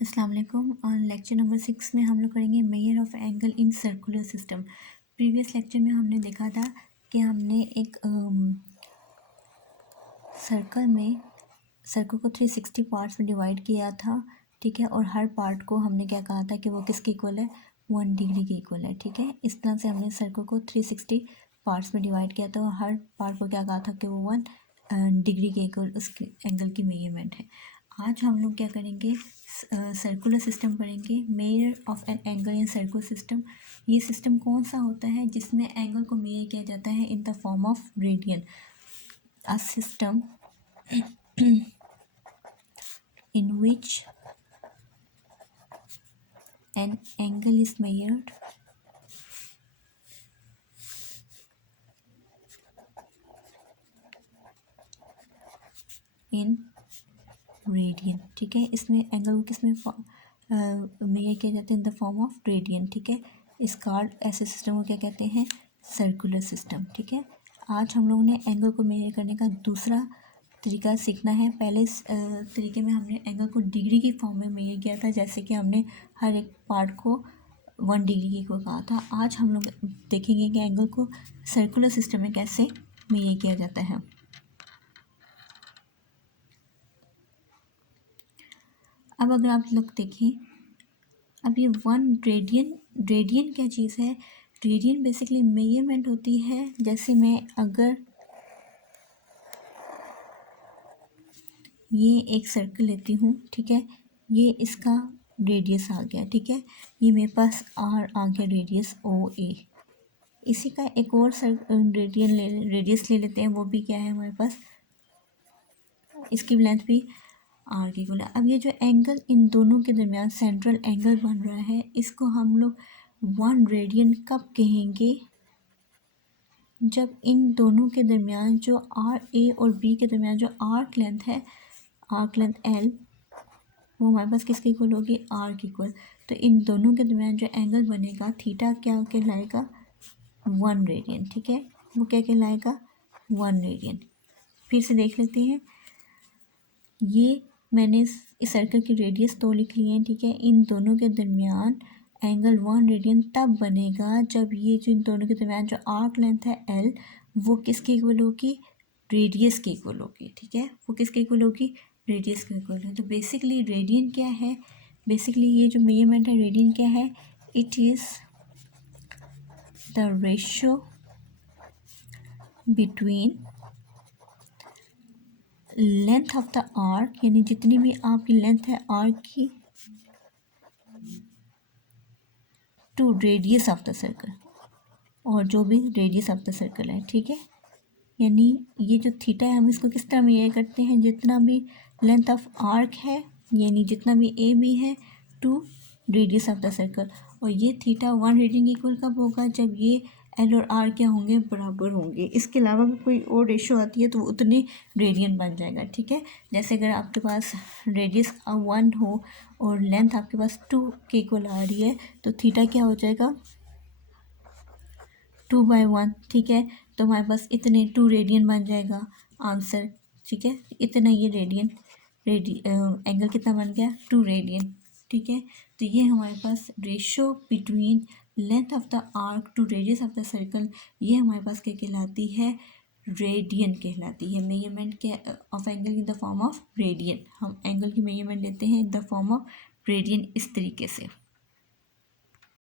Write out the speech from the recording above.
अस्सलाम वालेकुम। और लेक्चर नंबर 6 में हम लोग करेंगे measure of angle in circular system. Previous lecture में हमने देखा था कि हमने एक सर्कल को 360 पार्ट्स में डिवाइड किया था, ठीक है। और हर पार्ट को हमने क्या कहा था कि वो किसके इक्वल है, 1 डिग्री के इक्वल है, ठीक है। इस तरह से हमने सर्कल को 360 पार्ट्स में डिवाइड किया था और हर पार्ट को क्या कहा था कि वो 1 डिग्री के इक्वल उसके एंगल की मेजरमेंट है। आज हम लोग क्या करेंगे, सर्कुलर सिस्टम पढ़ेंगे, measure of an angle in circular system. ये सिस्टम कौन सा होता है जिसमें एंगल को मेजर किया जाता है in the form of radian. A system in which an angle is measured in radian, ठीक है। इसमें एंगल को किस में मेजर किया जाता है, in the form of radian, ठीक है। इस कार्ड ऐसे सिस्टम को क्या कहते हैं, सर्कुलर सिस्टम, ठीक है। आज हम लोगों ने एंगल को मेजर करने का दूसरा तरीका सीखना है। पहले इस तरीके में हमने एंगल को डिग्री की फॉर्म में मेजर किया था, जैसे कि हमने हर एक पार्ट को 1 डिग्री को कहा था। आज हम लोग देखेंगे कि एंगल को सर्कुलर सिस्टम में कैसे मेजर किया जाता है। अब अगर आप लोग देखें, अब ये 1 रेडियन क्या चीज़ है। रेडियन बेसिकली मेजरमेंट होती है। जैसे मैं अगर ये एक सर्कल लेती हूँ, ठीक है, ये इसका रेडियस आ गया, ठीक है। ये मेरे पास आर आ गया, रेडियस ओ ए। इसी का एक और रेडियस ले लेते हैं, वो भी क्या है हमारे पास, इसकी लेंथ भी आर की इक्वल है। अब ये जो एंगल इन दोनों के दरमियान सेंट्रल एंगल बन रहा है, इसको हम लोग 1 रेडियन कब कहेंगे, जब इन दोनों के दरमियान जो आर ए और बी के दरमियान जो आर्क लेंथ है, आर्क लेंथ एल, वो हमारे पास किसके इक्वल होगी, आर की इक्वल। तो इन दोनों के दरमियान जो एंगल बनेगा थीटा क्या कहलाएगा, 1 रेडियन, ठीक है। वो क्या कहलाएगा, 1 रेडियन। फिर से देख लेते हैं, ये मैंने इस सर्कल की रेडियस तो लिख ली है, ठीक है। इन दोनों के दरमियान एंगल 1 रेडियन तब बनेगा जब ये जो इन दोनों के दरमियान जो आर्क लेंथ है एल, वो किसके इक्वल होगी, रेडियस के इक्वल होगी, ठीक है। वो किसके इक्वल होगी, रेडियस के इक्वल है। तो बेसिकली रेडियन क्या है, बेसिकली ये जो मेजरमेंट है रेडियन क्या है, it is the ratio between length of the arc, यानी जितनी भी आपकी लेंथ है आर्क की, to radius of the circle, और जो भी रेडियस ऑफ द सर्कल है, ठीक है। यानी ये जो थीटा है हम इसको किस तरह मेजर करते हैं, जितना भी लेंथ ऑफ आर्क है, यानी जितना भी ए बी है, to radius of the circle. और ये थीटा 1 रेडियन इक्वल कब होगा, जब ये एल और आर क्या होंगे, बराबर होंगे। इसके अलावा भी कोई और रेशो आती है तो वो उतने रेडियन बन जाएगा, ठीक है। जैसे अगर आपके पास रेडियस 1 हो और लेंथ आपके पास 2 के इक्वल आ रही है, तो थीटा क्या हो जाएगा, 2/1, ठीक है। तो हमारे पास इतने 2 रेडियन बन जाएगा आंसर, ठीक है। इतना ये एंगल कितना बन गया, 2 रेडियन, ठीक है। तो ये हमारे पास ratio between length of the arc to radius of the circle, ये हमारे पास क्या कहलाती है, रेडियन कहलाती है। मेजरमेंट के of angle in the form of radian, हम एंगल की मेजरमेंट लेते हैं in the form of radian इस तरीके से।